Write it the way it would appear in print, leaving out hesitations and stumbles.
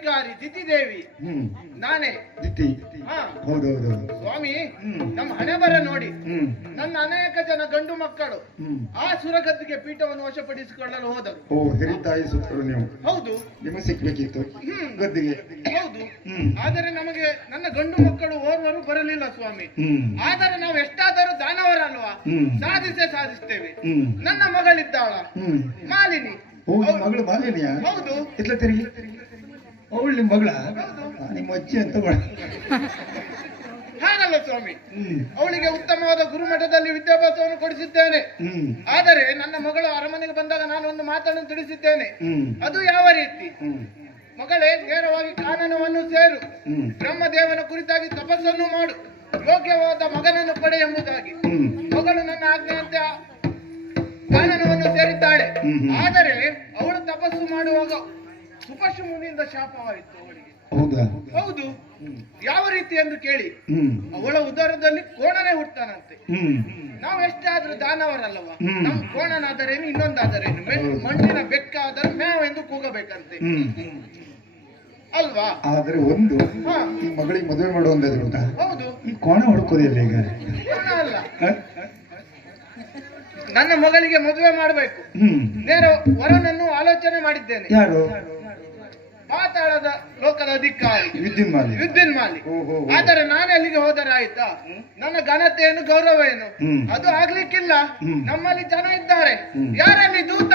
ಅಧಿಕಾರಿ ದಿತಿದೇವಿ ನಾನೇ. ದಿತಿ. ಹಾ ಹೌದೌದು ಸ್ವಾಮಿ, ನಮ್ಮ ಹಣೆ ಬರ ನೋಡಿ. ನನ್ನ ಅನೇಕ ಜನ ಗಂಡು ಮಕ್ಕಳು ಆ ಸುರಗದ್ದಿಗೆ ಪೀಠವನ್ನು ವಶಪಡಿಸಿಕೊಳ್ಳಲು ಹೋದರು. ಓ, ಹಿರಿತಾಯಿ ಸುತ್ತರು ನೀವು. ಹೌದು, ನಿಮಗೆ ಸಿಕ್ಬೇಕಿತ್ತು ಗದ್ದಿಗೆ. ಹೌದು. ಆದರೆ ನಮಗೆ ನನ್ನ ಗಂಡು ಮಕ್ಕಳು ಓರ್ವರು ಬರಲಿಲ್ಲ ಸ್ವಾಮಿ. ಆದರೆ ನಾವು ಎಷ್ಟಾದರೂ ದಾನವರಲ್ವಾ, ಸಾಧಿಸ್ತೇವೆ. ನನ್ನ ಮಗಳಿದ್ದಾಳ ಮಾಲಿನಿ. ಮಗಳು ಮಾಲಿನಿಯ? ಹೌದು. ಇಟ್ಲ ತಿರುಗಿ. ಅವಳು ನಿಮ್ಮ ಮಗಳ? ನಿಮ್ಮ ಅಜ್ಜಿ ಅಂತ ಹಾಗಲ್ಲ ಸ್ವಾಮಿ, ಅವಳಿಗೆ ಉತ್ತಮವಾದ ಗುರುಮಠದಲ್ಲಿ ವಿದ್ಯಾಭ್ಯಾಸವನ್ನು ಕೊಡಿಸಿದ್ದೇನೆ. ಆದರೆ ನನ್ನ ಮಗಳು ಅರಮನೆಗೆ ಬಂದಾಗ ನಾನು ಒಂದು ಮಾತನ್ನು ತಿಳಿಸಿದ್ದೇನೆ. ಅದು ಯಾವ ರೀತಿ? ಮಗಳೇ, ನೇರವಾಗಿ ಕಾನನವನ್ನು ಸೇರು, ಬ್ರಹ್ಮದೇವನ ಕುರಿತಾಗಿ ತಪಸ್ಸನ್ನು ಮಾಡು, ಯೋಗ್ಯವಾದ ಮಗನನ್ನು ಪಡೆ ಎಂಬುದಾಗಿ. ಮಗಳು ನನ್ನ ಆಜ್ಞೆಯಂತೆ ಕಾನನವನ್ನು ಸೇರಿದ್ದಾಳೆ. ಆದರೆ ಅವಳು ತಪಸ್ಸು ಮಾಡುವಾಗ ಸುಪಶು ಮುನಿಯಿಂದ ಶಾಪವಾಯಿತು ಅವಳಿಗೆ. ಹೌದಾ? ಹೌದು. ಯಾವ ರೀತಿ ಎಂದು ಕೇಳಿ, ಅವಳ ಉದರದಲ್ಲಿ ಕೋಣನೇ ಹುಟ್ಟಾನಂತೆ. ನಾವು ಎಷ್ಟಾದ್ರೂ ದಾನವರಲ್ಲವ, ನಮ್ ಕೋಣನಾದರೇನು ಇನ್ನೊಂದಾದರೇನು, ಮಣ್ಣಿನ ಬೆಕ್ಕಾದರೂ ಮೇವೆಂದು ಕೂಗಬೇಕಂತೆ ಅಲ್ವಾ? ಆದ್ರೆ ಒಂದು ಈ ಮಗಳಿಗೆ ಮದುವೆ ಮಾಡುವ ಒಂದಾದ್ರು ಉಂಟಾ? ಹೌದು. ಈ ಕೋಣ ಹುಡುಕೋದಿಲ್ಲ ಈಗ. ಕೋಣ ಅಲ್ಲ, ನನ್ನ ಮಗಳಿಗೆ ಮದುವೆ ಮಾಡಬೇಕು. ನೇರ ವರನನ್ನು ಆಲೋಚನೆ ಮಾಡಿದ್ದೇನೆ. ಯಾರು? ಪಾತಾಳದ ಲೋಕದ ಅಧಿಕಾರಿ ವಿದ್ಯುನ್ಮಾಲಿ. ಆದರೆ ನಾನು ಅಲ್ಲಿಗೆ ಹೋದರೆ ಆಯ್ತಾ? ನನ್ನ ಘನತೆ ಏನು, ಗೌರವ ಏನು? ಅದು ಆಗ್ಲಿಕ್ಕಿಲ್ಲ. ನಮ್ಮಲ್ಲಿ ಜನ ಇದ್ದಾರೆ. ಯಾರಲ್ಲಿ ದೂತ